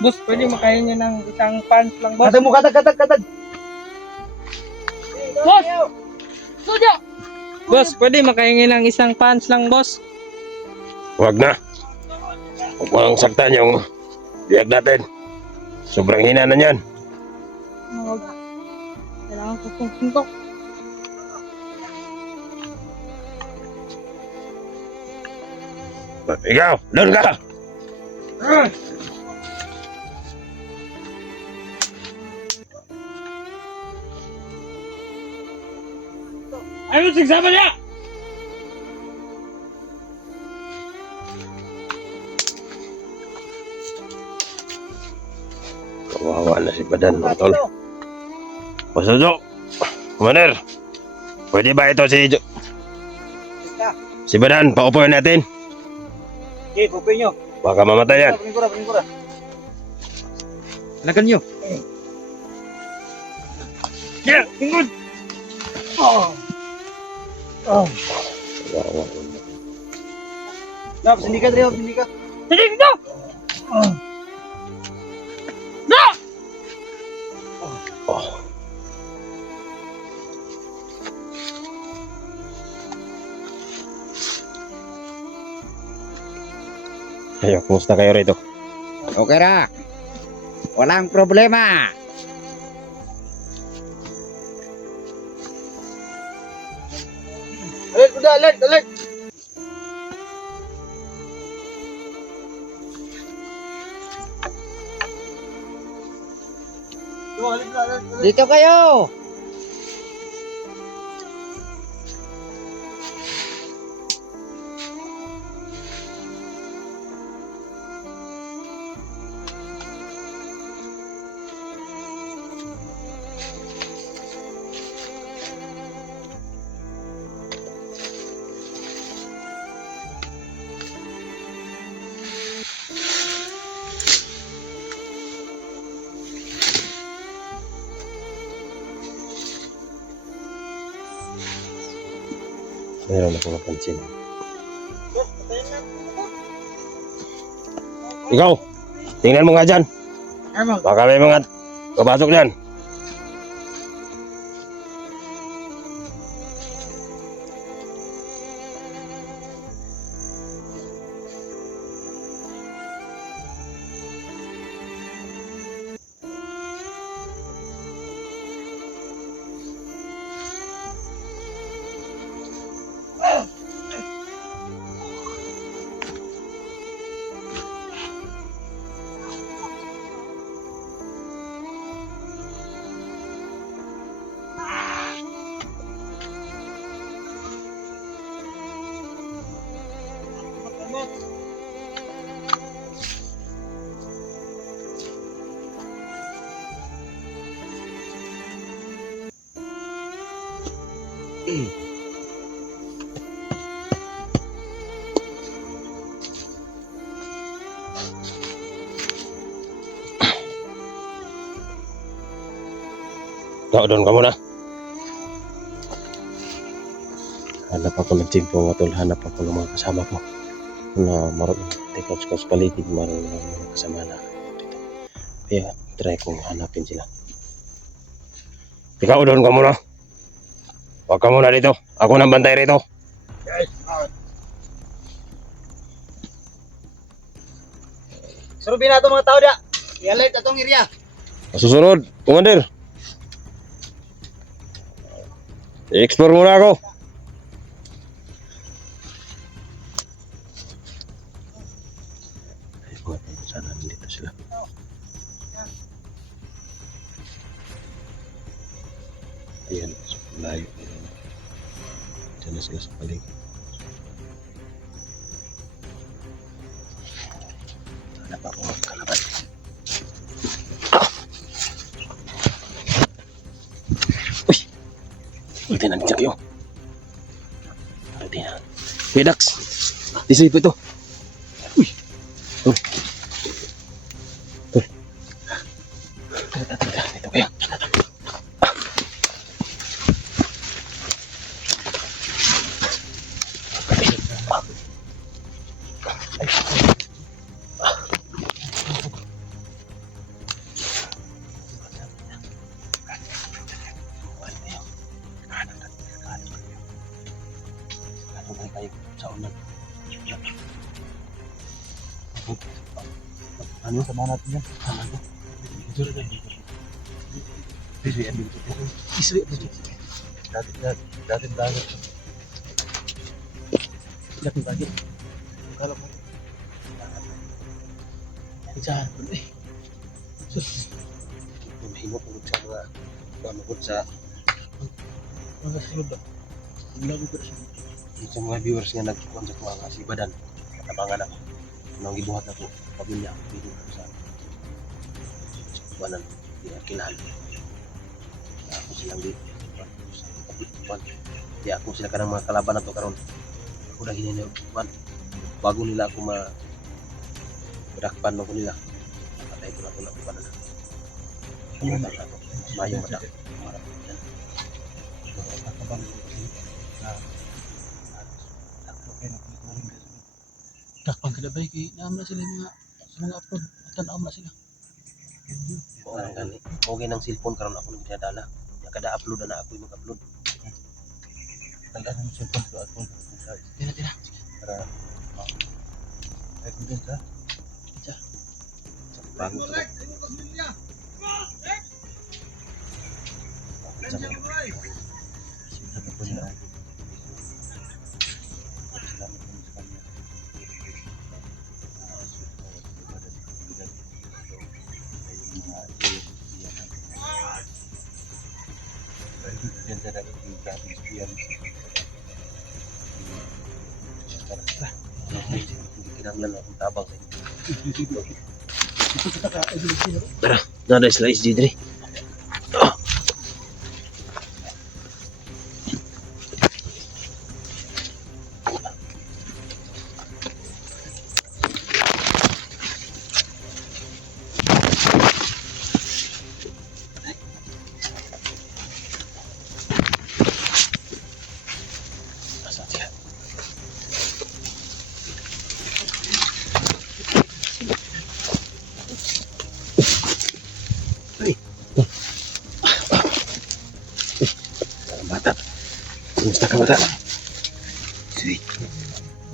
Boss, pwede makahingi ng isang pants lang, boss. Katag mo, katag. Boss! Sudyo! Boss, pwede makahingi ng isang pants lang, boss. Huwag na. Huwag mo lang saktan yung biyag natin. Sobrang hina na yan. Kailangan ko itong suntok. Ikaw, doon ka! Ayun, sigsama niya! Kawawa na si Badan, mga tol. Pasudo! Commander! Pwede ba ito si Badan? Paupuin natin. Okay, pupin nyo. Baka mamatay yan. Pagkura. Hanagan nyo. Yeah, tingod! Kawawa. Lap, sindi ka, Dre, sindi ka. Sige, dito! No! Oh. Ayo, kumusta kayo rito? Okay ra. Walang problema. Alert, kuda, alert. Alert. Dito kayo. Mayroon akong napansin. Ikaw, tingnan mo nga dyan. Baka may mga kapasok dyan. Ikaw, doon ka muna. Hanap ako ng timpo, mga tol. Hanap ako ng mga kasama ko na marunong tikos ko sa paligid, marunong mga kasama na dito. Kaya try kong hanapin sila. Ikaw, doon ka muna. Huwag ka muna dito. Ako nang bantay rito. Sarubin na itong mga tao da. I-alert atong area. Susunod, Commander. I-explore muna ako. Ay, mga tol, sana nandito sila. Ayan, layo. Diyan na sila sa paligid. Hanap ako ng kalaban. Uy! Ulti na nandiyan kayo. Ulti na. Hey, Dax. Disay po ito. Uy! Tol. Tol. Dito kayo. sa unan. Ano sa mga natin yan? Ano? Dito rin. Dito yan. Isri. Dati. Kalau mo. Diyan. Sus. Mahimo po sa mga pamukod sa mga sulod ba? Sa mga viewers nga nagkuhan sa mga sibadan. Katabangan ako. Nang gibuhat ako. Pamilya ako. Dito sa kubanan. Di kilala. Ako silang dito. Di ako sila kanang mga kalaban na to karon. Ako na hininayoban. Bago nila ako madakpan ko nila. Nakatay ko na ko na ko na. Kumuntan ako. Mayong madak. Dakpan kada bay kay naam na sila sa mga upload at naam na sila. Ang gani. Okay ng cellphone karon ako nang pinadala. Ya kada upload na ako mag-upload. Tanda ng cellphone ko upload sa Tira. para ay ko din sa bago ko. Kinanglan akong tabang sa inyo. Tara, nada sila SG diri. Bata. Kumusta ka bata?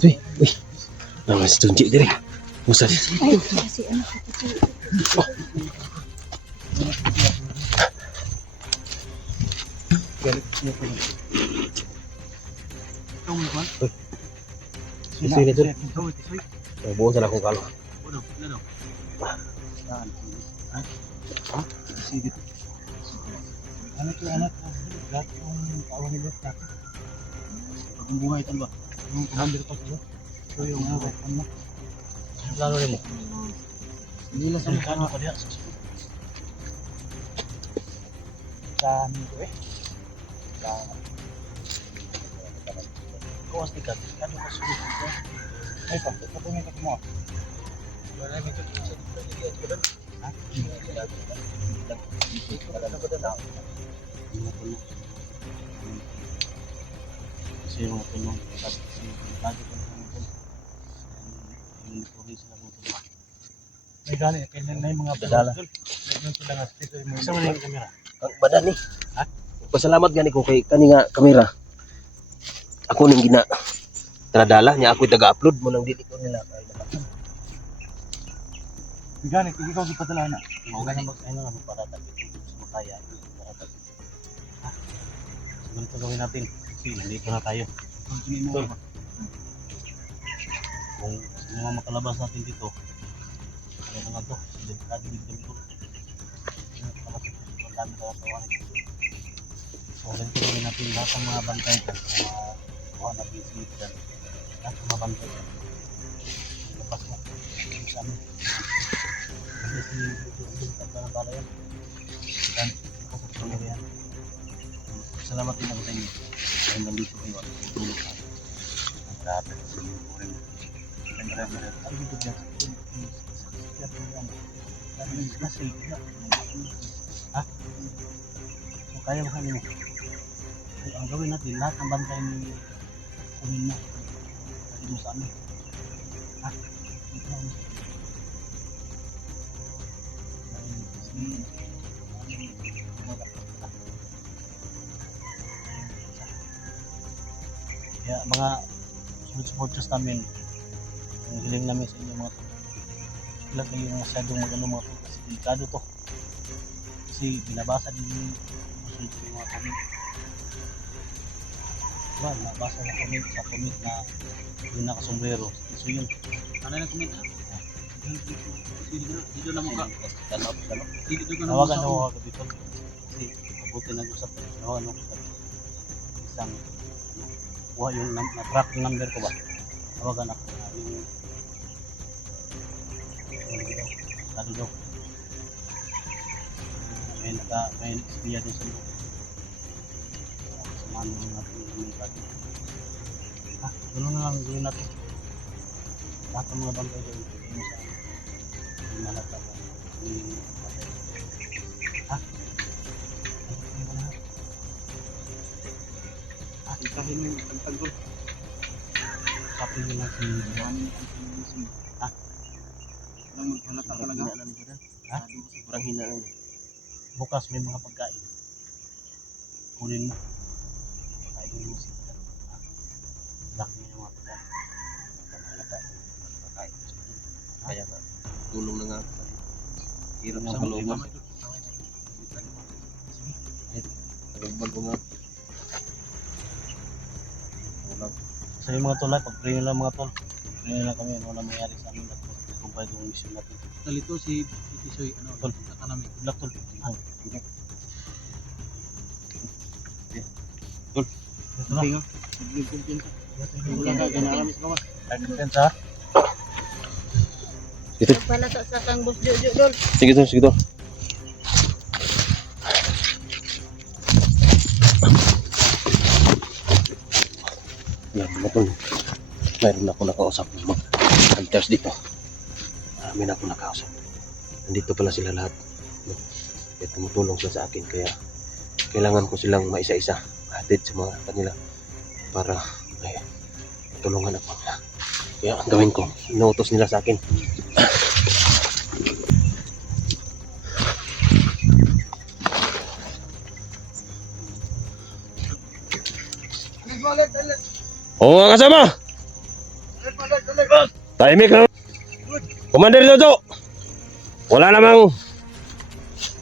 Uy. Nama si Tunji diri. Musa. Ay, kasi ano ko ito. Suy na diri. Buo sa akong kalo. Ano to anak ko? Lahat yung tawag nila sa akin. Pag buhay ito ba? Yung commander pa sila. So yung ano, ano? Lalo rin mo. Hindi lang sa mukha ko diya. Sa amin ko eh. Sa kawas ni Kat. Ano ka sulit ko? Ay pa, ito po yung mo. Wala namin ito sa pagkakit ko doon. Ha? Wala na ko doon. Kasi yung tulong kasi lagi ko tulong yung pulis na mo tulong may gani kaya may mga Dadala. meron sila nga dito yung isa mo na yung camera Ang badan ni. Ha? Pasalamat gani ko kay kani nga kamera. Ako ning gina tradala nya ako taga-upload mo nang dili ko nila kay malaki. may gani kaya ikaw gipadala na mo gani mag ano nga para tayo sa makaya para tayo siguro ito gawin natin kasi nandito na tayo kung mga makalabas natin dito ano na nga to delikado dito dito ang dami na tawanin so ganito gawin natin lahat ng mga bantay dyan sa mga kuha na visit dyan lahat ng mga bantay dyan labas mo sa amin kasi si Tata na pala yan yan ako sa tulong yan salamat din ako sa inyo dahil nandito kayo at tutulog ka ang grabe sa inyo po rin ang grabe rin ang dito dyan ha? So kaya mo kami ang gawin natin lahat ng bantay ni kunin na kasi mo sa amin ha? Ito lang kaya mga supporters namin. Ang hiling namin sa inyo mga tol. Wala kayong masyadong magano mga tol kasi delikado to. Kasi binabasa din yung mga comment. Diba, nabasa na comment sa comment na yung nakasombrero. So yun. Ano na comment na? Dito na mukha. Dito ka na Nawagan na mukha. ako dito. Kasi mabuti nag-usap. Nawagan ako sa isang kuha yung na-track yung number ko ba. Nawagan ako. Tado daw. May espiya doon sa mga. Samahan mo natin yung mga. Gano'n na lang gawin natin. Lahat ng mga bangkay doon. Tignan mo sa yung malata ba. Itahin mo yung pagtanggol. Kapin mo natin. Walang maghalata talaga. Ha? Sobrang hina lang niya. Bukas may mga pagkain. Kunin mo. Pakainin mo sila. Lock mo yung mga pagkain. Pagkalata. Pagkain. Kaya nga, tulong na nga. Hirap Ano sa ang kalooban. problema? Kalooban ko nga. Walang Sa yung mga tol, pag-pray nyo lang mga tol. Pray nyo lang kami. Ano na mayari sa amin at kumpay itong mission natin. Talito si Tisoy, ano, Tol. nakanami. Black tol. Ito na. Wala ka, ginaramis ka ba? Defense ha. Pala sa kang boss Jojo dol. sige to, sige to. Yan, mga tol. Mayroon ako nakausap ng mga hunters dito. Marami na ako nakausap. Nandito pala sila lahat. No? Kaya tumutulong sila sa akin. Kaya kailangan ko silang maisa-isa. Hatid sa mga kanila. Para ay, matulungan ako. Kaya ang gawin ko, inuutos nila sa akin. Oo nga kasama! Tahimik lang. Commander Jojo! Wala namang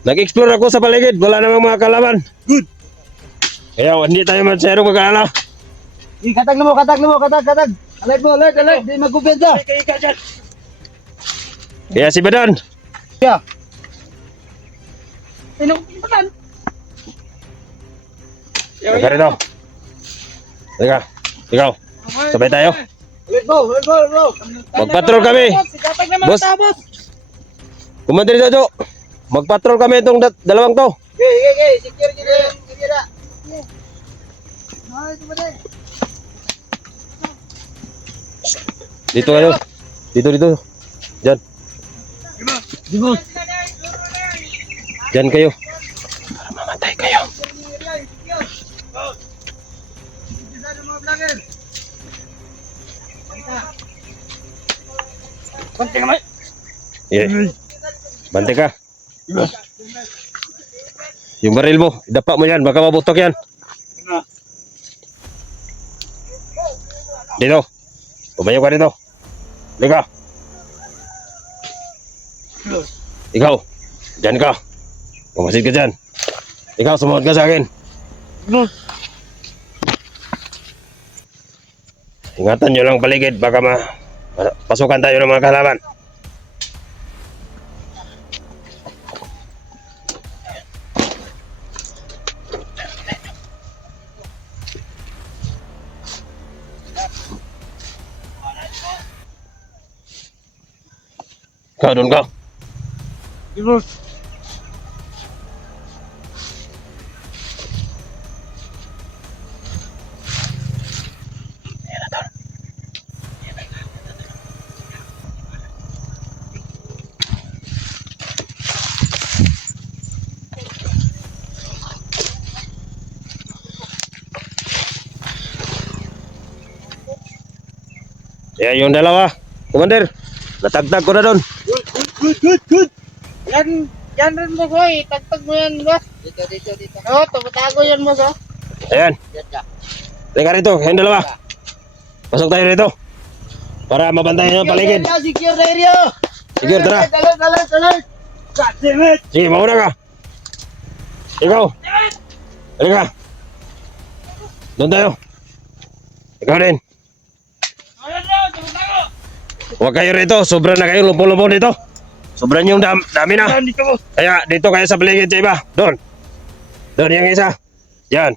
nag-explore ako sa paligid. Wala namang mga kalaban. Good! Kaya hindi tayo masyadong mag-alala. Katag na mo. Alert mo, alert. Di magkumpensya. Kaya si Badan. Teka rito. Teka. Ikaw. Sabay tayo. Alert mo. Magpatrol kami. Boss. Commander Jojo. Magpatrol kami itong dalawang to. Okay. Secure na. Dito kayo. Dito. Diyan. Diyan kayo. Para mamatay kayo. Yeah. Bante ka. Yung baril mo, idapa mo yan, baka mabutok yan. Dito. Pumayo ka dito. Liga. Ikaw, dyan ka. Pumasid ka dyan. Ikaw, sumunod ka sa akin. Ingatan nyo lang paligid, baka pasukan tayo ng mga kalaban. Ikaw, doon ka. Yung dalawa, Commander. Natagtag ko na doon. Good. Yan rin mo, boy. Tagtag mo yan, boss. Dito. Oo, tumatago yan, boss, oh. Ayan. Teka rito, yung dalawa. Pasok tayo rito. Para mabantayan yung paligid. Secure the area! Sige, tara. Alert! God damn it! Sige, mauna ka. Ikaw. Halika. Doon tayo. Ikaw din. Huwag kayo rito. Sobra na kayo. Lumpong-lumpong dito. Sobra yung dami na. Kaya dito kayo sa paligid sa iba. Doon. Doon yung isa. Yan.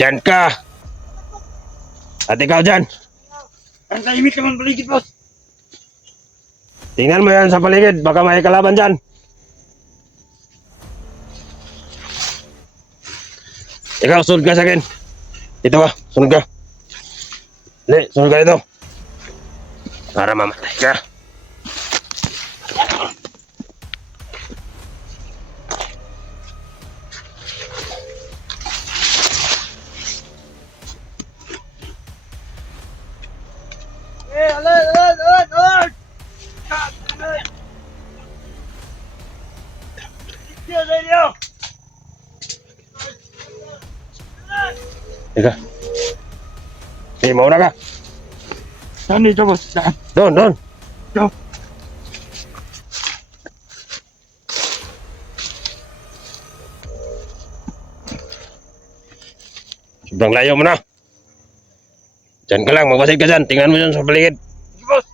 Diyan ka. At ikaw dyan. Ang tahimik naman paligid, boss. Tingnan mo yan sa paligid. Baka may kalaban dyan. Ikaw, sunod ka sa akin. Dito ka. Sunod ka. Hindi, sunod ka dito. Para mamatay ka. Alert! Secure the area! Ika. Sige, mauna ka. Saan dito, boss? Saan? Doon, doon. Doon. Sobrang layo mo na. Diyan ka lang, magbasid ka dyan. Tingnan mo dyan sa paligid. Boss!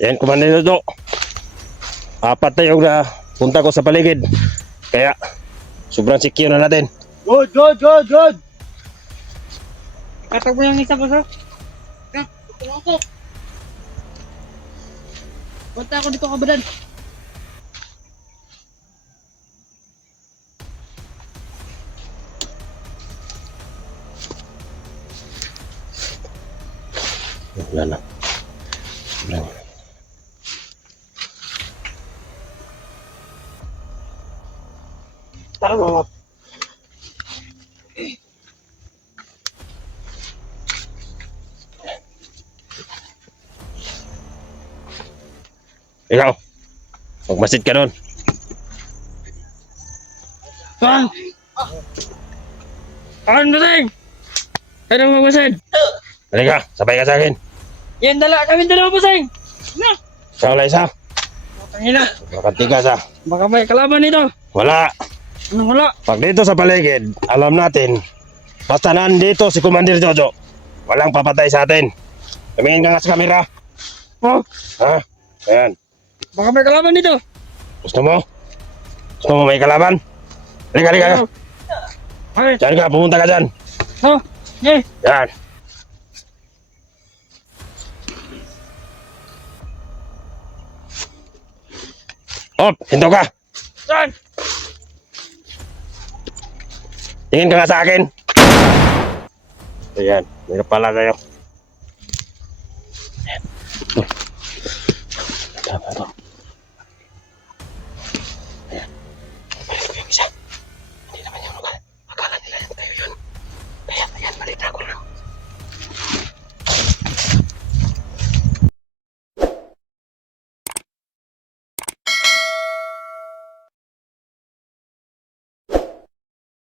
Yan, Commander Dodo. Apat na yung punta ko sa paligid. Kaya, sobrang secure na natin. Good! Katog mo yung isa, boss. Tulungan ko. Punta ako dito kabalan. Wala na. Wala na. Tama. Ikaw, magmasid ka doon. Saan? Saan, bossing? Ano mo, bossing? Halika, sabay ka sa akin. Yan, kami dalawa, bossing. Ikaw lang isa. Tangina. Makatigas ah. Baka may kalaban nito. Wala. Anong wala? Pag dito sa paligid, alam natin, basta nandito si Commander Jojo, walang papatay sa atin. Tumingin ka nga sa kamera. Oh, Ha? Ayan. baka may kalaban nito. Gusto mo? Gusto mo may kalaban? Halika. Ay, Diyan ka, pumunta ka dyan. oh, eh. Yan. Hop, hinto ka. Saan? Tingin ka nga sa akin. Ayan, mayroon pala tayo. Tama to.